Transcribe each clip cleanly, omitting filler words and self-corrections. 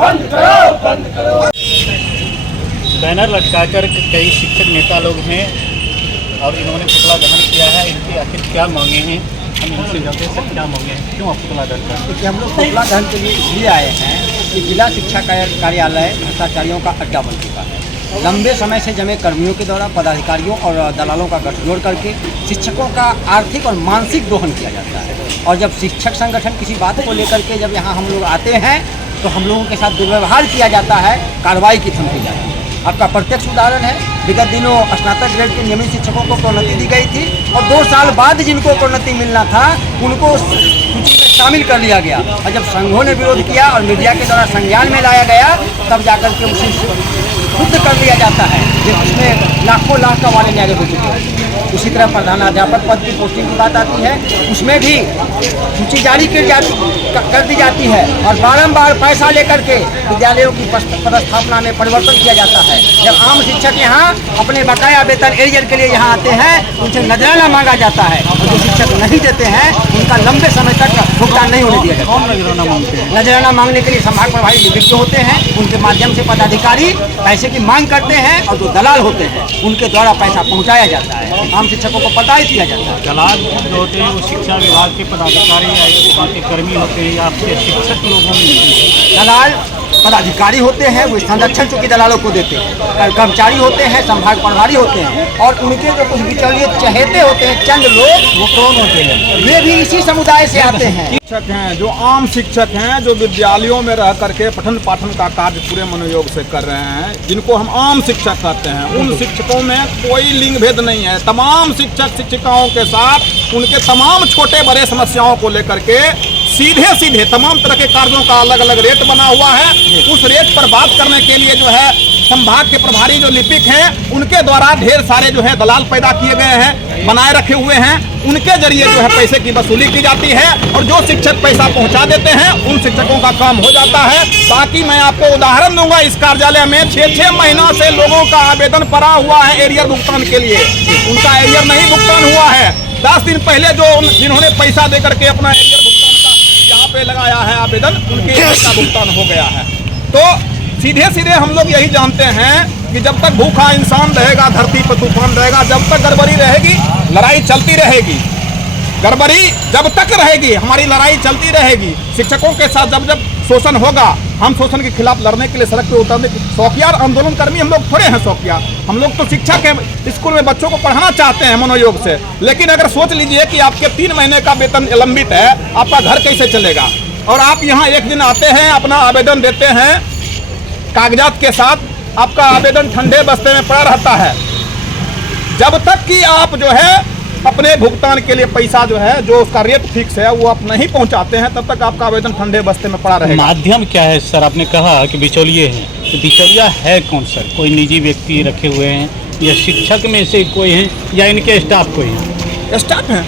बंद करो, बंद करो। बैनर लटकाकर कई शिक्षक नेता लोग हैं और इन्होंने पुतला दहन किया है। इनकी आखिर क्या मांगे हैं, हम इनसे जानते हैं। सर क्या मांगे हैं, क्यों आप पुतला दहन कर रहे हैं? हम लोग पुतला दहन के लिए इसलिए आए हैं कि जिला शिक्षा कार्यालय भ्रष्टाचारियों का अड्डा बन चुका है। लंबे समय से जमे कर्मियों के द्वारा पदाधिकारियों और दलालों का गठजोड़ करके शिक्षकों का आर्थिक और मानसिक दोहन किया जाता है। और जब शिक्षक संगठन किसी बात को लेकर के जब यहाँ हम लोग आते हैं तो हम लोगों के साथ दुर्व्यवहार किया जाता है, कार्रवाई की धमकी जाती है। आपका प्रत्यक्ष उदाहरण है, विगत दिनों स्नातक ग्रेड के नियमित शिक्षकों को प्रोन्नति दी गई थी और 2 साल बाद जिनको प्रोन्नति मिलना था उनको सूची में शामिल कर लिया गया। और जब संघों ने विरोध किया और मीडिया के द्वारा संज्ञान में लाया गया तब जाकर के उसे शुद्ध कर लिया जाता है, जिसमें लाखों लाख का वाले न्याय हो चुके हैं। उसी तरह प्रधानाध्यापक पद की पोस्टिंग की बात आती है, उसमें भी सूची जारी कर दी जाती है और बारंबार पैसा लेकर के विद्यालयों की पदस्थापना में परिवर्तन किया जाता है। जब आम शिक्षक यहाँ अपने बकाया वेतन एरियर के लिए यहाँ आते हैं उनसे नजराना मांगा जाता है और जो शिक्षक नहीं देते हैं उनका लंबे समय तक भुगतान नहीं होने दिया जाता। कौन नजराना मांगते हैं? नजराना मांगने के लिए संभाग प्रभारी लिपिक होते हैं, उनके माध्यम से पदाधिकारी पैसे की मांग करते हैं और जो दलाल होते हैं उनके द्वारा पैसा पहुँचाया जाता है। आम शिक्षकों को प्रताड़ित किया जाता है। दलाल जो होते हैं वो शिक्षा विभाग के पदाधिकारी या विभाग के कर्मी होते हैं या आपके शिक्षक लोगों में? दलाल पदाधिकारी होते हैं, वो संरक्षण चूंकि दलालों को देते हैं। कर्मचारी होते हैं, संभाग प्रभारी होते हैं और उनके जो कुछ बिचौलिए चहेते होते हैं चंद लोग, वो कौन होते हैं? वे भी इसी समुदाय से आते हैं। शिक्षक हैं जो आम शिक्षक हैं, जो विद्यालयों में रह करके पठन पाठन का कार्य पूरे मनोयोग से कर रहे हैं, जिनको हम आम शिक्षक कहते हैं। उन शिक्षकों में कोई लिंग भेद नहीं है। तमाम शिक्षक शिक्षिकाओं के साथ उनके तमाम छोटे बड़े समस्याओं को लेकर के सीधे तमाम तरह के कार्यों का अलग अलग रेट बना हुआ है। उस रेट पर बात करने के लिए जो है संभाग के प्रभारी जो लिपिक हैं उनके द्वारा ढेर सारे जो है दलाल पैदा किए गए हैं, बनाए रखे हुए हैं। उनके जरिए जो है पैसे की वसूली की जाती है और जो शिक्षक पैसा पहुंचा देते हैं उन शिक्षकों का काम हो जाता है। बाकी मैं आपको उदाहरण दूंगा, इस कार्यालय में 6-6 महीना से लोगों का आवेदन पड़ा हुआ है एरियर भुगतान के लिए। उनका एरियर नहीं भुगतान हुआ है। 10 दिन पहले जिन्होंने पैसा दे करके अपना एरियर भुगतान का यहाँ पे लगाया है आवेदन, उनके एरियर का भुगतान हो गया है। तो सीधे हम लोग यही जानते हैं कि जब तक भूखा इंसान रहेगा धरती पर तूफान रहेगा। जब तक गड़बड़ी रहेगी लड़ाई चलती रहेगी। गड़बड़ी जब तक रहेगी हमारी लड़ाई चलती रहेगी। शिक्षकों के साथ जब शोषण होगा, हम शोषण के खिलाफ लड़ने के लिए सड़क पे उतरने शौकिया आंदोलन कर्मी हम लोग थोड़े हैं शौकिया। हम लोग तो शिक्षा के स्कूल में बच्चों को पढ़ाना चाहते हैं मनोयोग से। लेकिन अगर सोच लीजिए कि आपके 3 महीने का वेतन लंबित है, आपका घर कैसे चलेगा? और आप यहाँ एक दिन आते हैं, अपना आवेदन देते हैं कागजात के साथ, आपका आवेदन ठंडे बस्ते में पड़ा रहता है। जब तक कि आप जो है अपने भुगतान के लिए पैसा जो है जो उसका रेट फिक्स है वो आप नहीं पहुंचाते हैं, तब तक आपका आवेदन ठंडे बस्ते में पड़ा रहेगा। माध्यम क्या है सर? आपने कहा कि बिचौलिए हैं, तो बिचौलिया है कौन सर? कोई निजी व्यक्ति रखे हुए हैं या शिक्षक में से कोई हैं या इनके स्टाफ कोई है? स्टाफ हैं,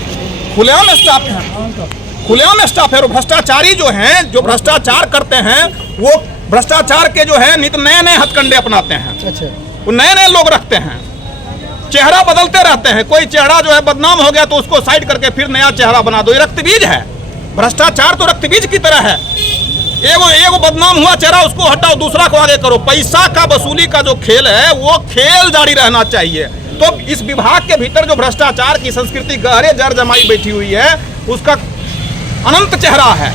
खुलेआम स्टाफ हैं, खुलेआम स्टाफ है। और भ्रष्टाचारी जो हैं, जो भ्रष्टाचार करते हैं, वो भ्रष्टाचार के जो है नित नए हथकंडे अपनाते हैं। अच्छा, वो नए लोग रखते हैं, चेहरा बदलते रहते हैं। कोई चेहरा जो है बदनाम हो गया तो उसको साइड करके फिर नया चेहरा बना दो। ये रक्तबीज है। भ्रष्टाचार तो रक्तबीज की तरह है। एगो बदनाम हुआ चेहरा उसको हटाओ, दूसरा को आगे करो। पैसा का वसूली का जो खेल है वो खेल जारी रहना चाहिए। तो इस विभाग के भीतर जो भ्रष्टाचार की संस्कृति गहरे जड़ जमाई बैठी हुई है उसका अनंत चेहरा है।